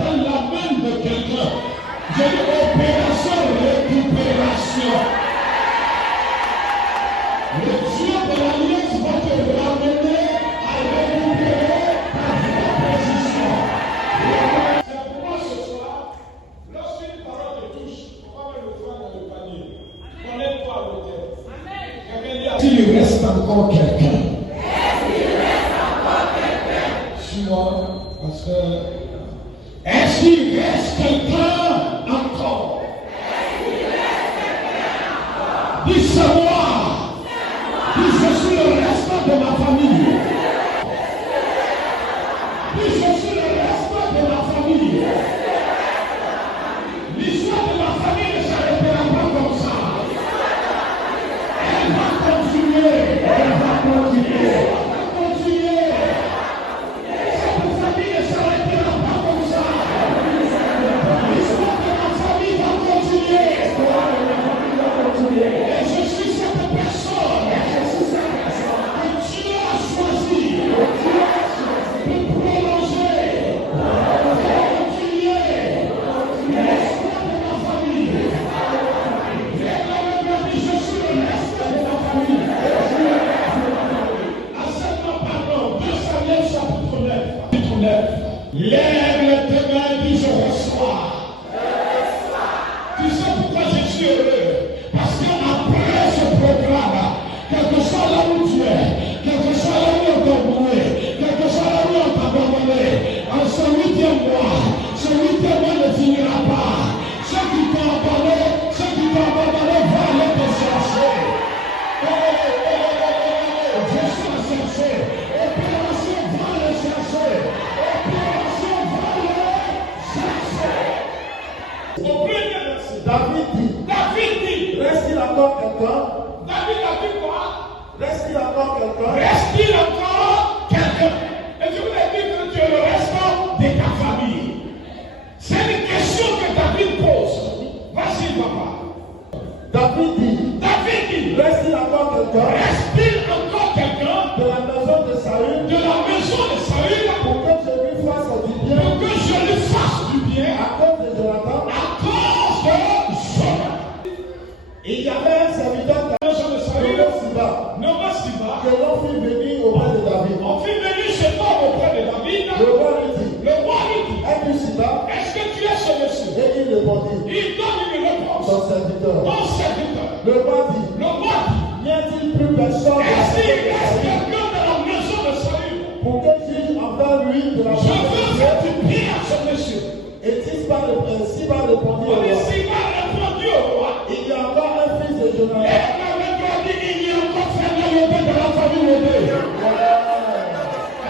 dans la main de quelqu'un. J'ai dit opération récupération. Le Dieu de l'Alliance va te ramener à récupérer ta vraie position. C'est pourquoi ce soir, lorsqu'une parole te touche, on va mettre le frein dans le panier. Connecte-toi à l'autel. S'il reste encore quelqu'un. Suis-moi, parce que. Est-ce qu'il reste quelqu'un encore? Dis c'est moi. Dis je suis le restant de ma famille. Dis je suis le restant de ma famille. L'histoire de ma famille ne s'arrêtera pas comme ça. Elle va continuer. Elle va continuer. Cette famille ne s'arrêtera pas comme ça. L'histoire de ma famille va continuer. Et je suis cette personne que Dieu a choisi pour prolonger, continuer l'histoire de ma famille. Je suis le reste de ma famille. Accepte-moi pardon. 2 Samuel chapitre 9. Lève les deux mains et dis je reçois. Tu sais pourquoi je suis heureux? Parce qu'après ce programme, quel que soit là où tu es, quel que soit là où on t'a abandonné, quel que soit là où on t'a abandonné, en ce 8e mois ne finira pas. Ceux qui t'ont abandonné, vont aller te chercher. Je suis à chercher. Opération va les chercher. Opération va les chercher. Au premier verset, David dit, reste-t-il encore quelqu'un? David a dit quoi? Reste-t-il encore quelqu'un? Reste-t-il encore quelqu'un? Et je voulais dire que tu es le restant de ta famille. C'est une question que David pose. Vas-y, papa. David dit, reste-t-il encore quelqu'un? Reste-t-il encore quelqu'un de la maison de Saül? De la maison de Saül? Pour que je lui fasse du bien. Pour que je lui fasse du bien. À cause de Jonathan. À cause de Jonathan. Il y avait un serviteur de la maison de Saül. Nommé Siba. Que l'on fit venir auprès de David. On fit venir cet homme auprès de David. Le roi lui dit. Es-tu Siba? Est-ce que tu es ce monsieur? Et il répondit. Il donne une réponse. Ton serviteur. Le roi dit. N'y a-t-il plus personne? Est-ce qu'il reste quelqu'un de la maison de Saül? Pour que juge envers lui de la maison de Dieu. Je veux faire du bien à ce monsieur. Et Siba répondit au roi. Il y a encore un fils de Jonathan. Et il y a encore fait de la famille de Dieu.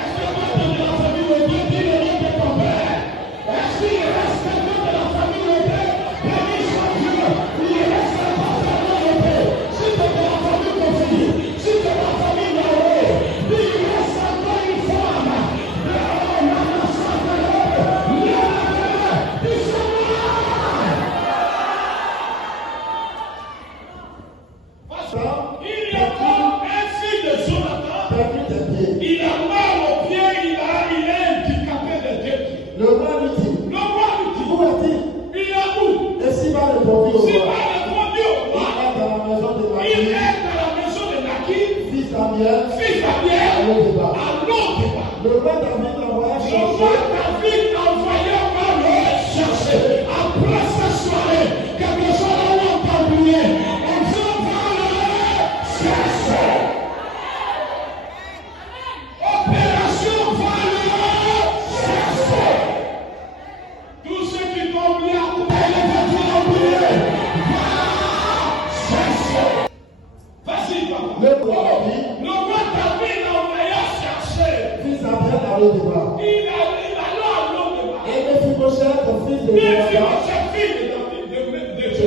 Est-ce que de la famille de Dieu dit le nom de ton père? Est-ce qu'il reste quelqu'un de la famille de Dieu? Béni soit Dieu. Il reste quelqu'un de la famille de Dieu. Si tu es de la famille de fille, si tu es de la famille de Noé, il reste encore une femme. Il y a encore un fils de Jonathan. Il a mal au pied, il est handicapé de deux pieds. Le roi lui dit, où est-il? Il est où? Et Siba répondit au roi. Il est dans la maison de Naki. Fils d'Amiel. À Lodeba. Le roi David l'envoya chercher. Après cette soirée, quelque chose là où on t'a oublié, on dit on va le chercher. Opération va le chercher. Tous ceux qui t'ont oublié, les gens qui t'ont oublié, va chercher. Vas-y, papa. Le roi David l'a envoyé chercher. Fils d'Amiel à Lodeba. Il a et Mephibosheth, fils de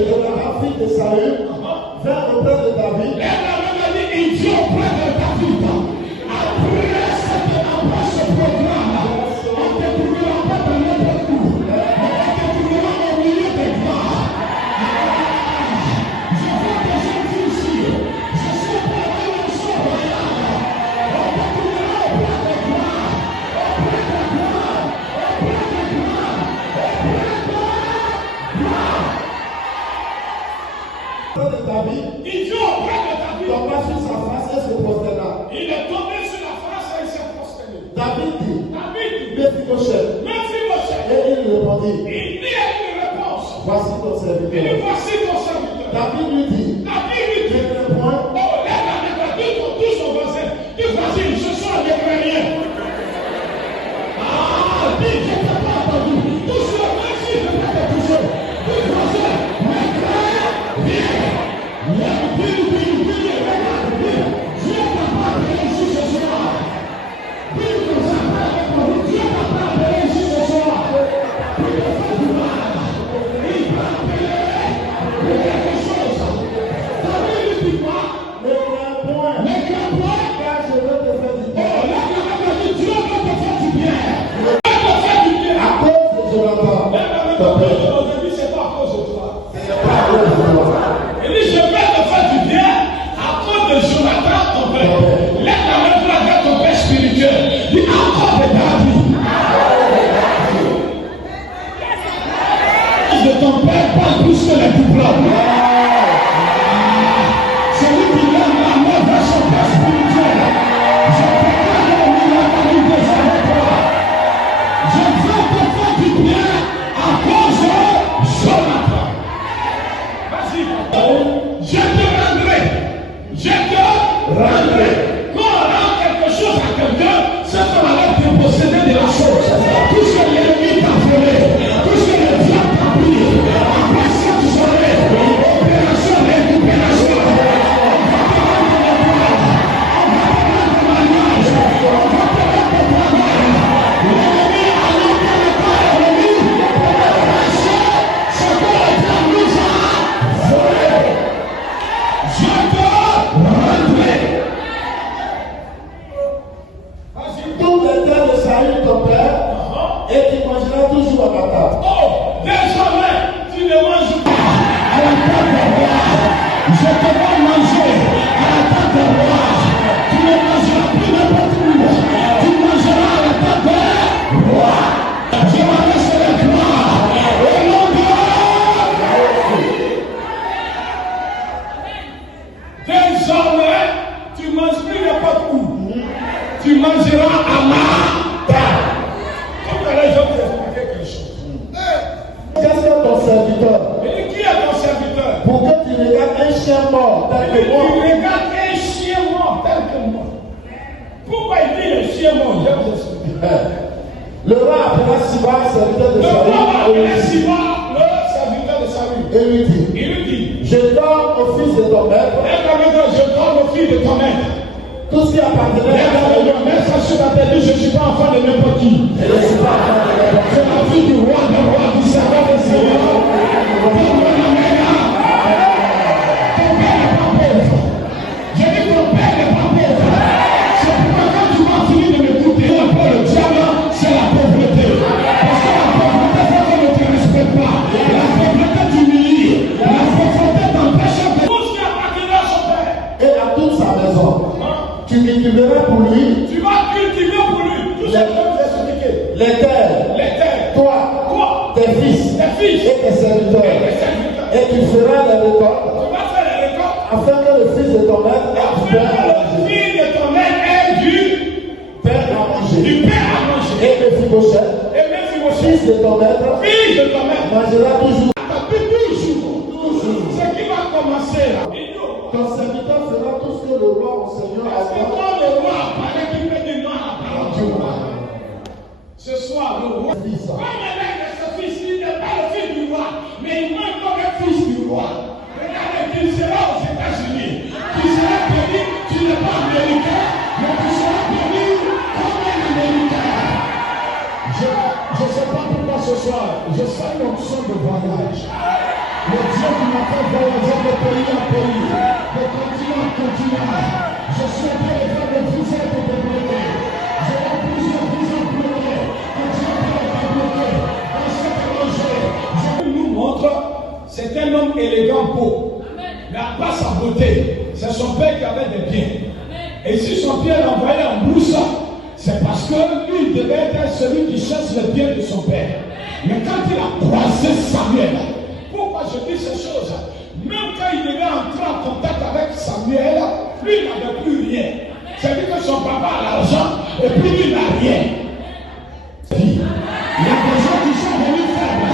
Jonathan, fils de Saül, vint auprès de David. Et il dit auprès de David. Après ce programme, on te trouvera pas dans notre coup. On te trouvera au milieu des bras. Je vois des gens ici. Je suis pas là, on te trouvera auprès des bras. Auprès de David dit, David, Mephibosheth. Mephibosheth. Et il répondit, Il dit à une réponse. voici ton Il dit, serviteur. voici ton serviteur. David lui dit, David lui dit, je ne point. oh, lève la main, touche ton voisin. Dis, voici, ce soir, il n'y a rien. Ah, dis, je ne t'ai pas entendu. Touche le même si je ne peux pas te toucher. Dis, voisin, mais frère, viens. Dieu t'a pas appelé ici ce soir. Dis que ça va être Dieu t'a pas appelé ici ce soir. Pour te faire du mal. Il t'a appelé pour quelque chose. Ça veut dire quoi? Ne crains point. Car je veux te faire du bien. Oh, là, Dieu veut te faire du bien. Dieu veut te faire du bien. À cause de Jonathan, ton père. C'est pas à cause de toi. C'est pas à cause de toi. Il dit, je vais te faire du bien à cause de Jonathan, ton père. Lève la main pour la ton père spirituel. Dis, à cause de David. De ton père parle plus que les diplômes. Celui qui lève la main vers son père spirituel. Je préfère le miracle de sa toi. Je veux te faire du bien à cause de Jonathan. Vas-y, je te rendrai. Je te rendrai. Quand on rend quelque chose à quelqu'un, c'est qu'on arrête de posséder de la chose. Tout ce que l'ennemi t'a volé, tout ce que le diable t'a pris, après ça tu serais opération récupération. On va te rendre le pouvoir. On va te rendre le mariage. On va te rendre le travail. L'ennemi a longtemps le corps ennemi pour le racheter ce que le diable nous a volé. Je te rendrai. Vas-y. Tout le temps de Saül, ton père, et tu mangeras toujours à ma table. Oh, désormais, tu ne manges pas à la table de roi. Je te vois manger à la table de roi. Tu ne mangeras plus n'importe où. Tu mangeras à la table de roi. Je m'adresse à la gloire. Au nom de désormais, tu ne manges plus n'importe où. Tu mangeras à ma table. Comme la raison de expliquer quelque chose. Qu'est-ce que ton serviteur? Et qui est ton serviteur? Pour que tu regardes un chien mort tel Il que moi. regarde un chien mort tel que moi. Pourquoi il dit un chien mort? Je vais vous expliquer. Le roi appela Siba, serviteur de Le roi Saül, et appelait lui dit, Siba, le serviteur de Saül. et lui dit, Il lui dit, je donne au fils de ton maître je donne au fils de ton maître. tout ce qui appartenait à ton maître. Mets ça sur la tête, je ne suis pas enfant de n'importe qui. Je ne suis pas enfant de n'importe qui. C'est la fille du roi, du servant des seigneurs. Donne-moi la main là. Ton père n'est pas pauvre. J'ai dit ton père n'est pas pauvre. C'est pourquoi quand tu vas finir de m'écouter, après le diable, c'est la pauvreté. Parce que la pauvreté fait qu'on ne te respecte pas. La pauvreté t'humilie. La pauvreté t'empêche de tout ce qui appartenait à son père. Et à toute sa maison, tu cultiveras pour lui Tu vas cultiver pour lui. Tout ce que je vais vous expliquer. les terres, Les terres. toi, tes fils Tes fils. et tes serviteurs. Les serviteurs. Et tu feras les récoltes Tu vas faire les récoltes. afin que le fils de ton maître ait du pain à Le manger. fils de ton maître ait Pain à manger. du pain à manger. Et Mephibosheth, Et même si vous fils de ton maître, fils de ton maître, mangera toujours. depuis toujours. Ce qui va commencer là. Ton serviteur fera tout ce que le roi, mon Seigneur, a C'est dit. quand le roi apparaît qu'il fait du mal à la parole. Ce soir, le roi. Comme il est ce fils, il n'est pas le fils du roi, mais il manque comme un fils du roi. Regardez, tu seras aux États-Unis. Tu seras béni, tu n'es pas américain, mais tu seras béni comme un américain. Je ne sais pas pourquoi ce soir, je sens une option de voyage. Le Dieu qui m'a fait voyager de pays en pays, de continent en continent. Je suis en train de faire le visa de débloquer. Je vais plusieurs visas bloqués. Que Dieu peut les débloquer. Dans cette manger. Je nous montre, c'est un homme élégant beau. Mais à part sa beauté, c'est son père qui avait des biens. Et si son père l'envoyait en brousse, c'est parce que lui devait être celui qui cherche le bien de son père. Mais quand il a croisé Samuel, pourquoi je dis ces choses? Même quand il devait entrer en contact avec Samuel, lui il n'avait plus rien. C'est-à-dire que son papa a l'argent et puis lui il n'a guerre. Il y a des gens qui sont venus faibles.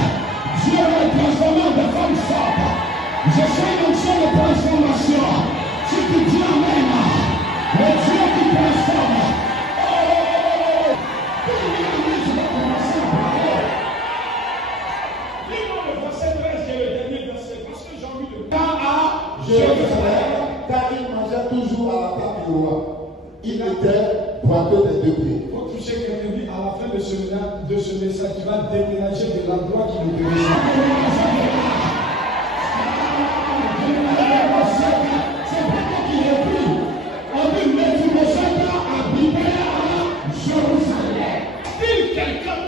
Dieu va les transformer en des femmes fortes. Je suis une onction de transformation. Si tu dis Amen, le Dieu qui transforme. Tu vas commencer à parler. Lis-moi le verset 13 qui est le dernier verset. Parce que j'ai envie de. Car il mangeait toujours à la table du roi. Il était boiteux des deux pieds. Il faut toucher quelqu'un dit à la fin de ce message, tu vas déménager de l'endroit qui nous devait. C'est pas toi qui l'as pris. On dit, mais tu me sens habité à Jérusalem. Dis quelqu'un,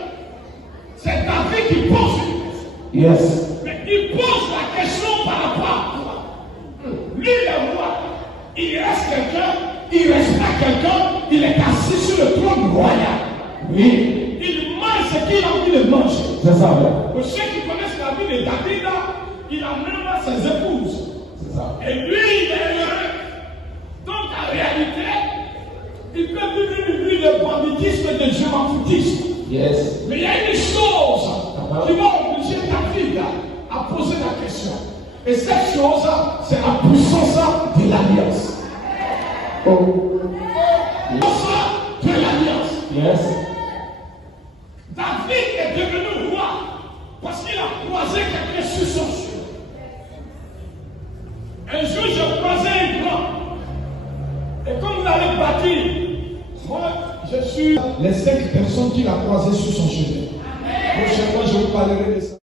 c'est David qui pose une question. Yes. Mais il pose la question par rapport à toi. Lui, le roi, il reste quelqu'un, il ne reste pas quelqu'un, il est assis sur le trône royal. Oui. Il mange ce qu'il a envie de manger. C'est ça, ouais. Pour ceux qui connaissent la vie de David, il a même ses épouses. C'est ça. Et lui, il est heureux. Donc, en réalité, il peut vivre une vie de banditisme et de je m'en foutisme. Yes. Mais il y a une chose qui va obliger David à poser la question. Et cette chose, c'est la puissance de l'alliance. Oh. La puissance de l'alliance. Yes. David est devenu roi parce qu'il a croisé quelqu'un sur son chemin. Un jour, j'ai croisé un grand. Et comme vous allez bâtir, moi, je suis les 5 personnes qu'il a croisées sur son chemin. Prochainement, je vous parlerai de ça.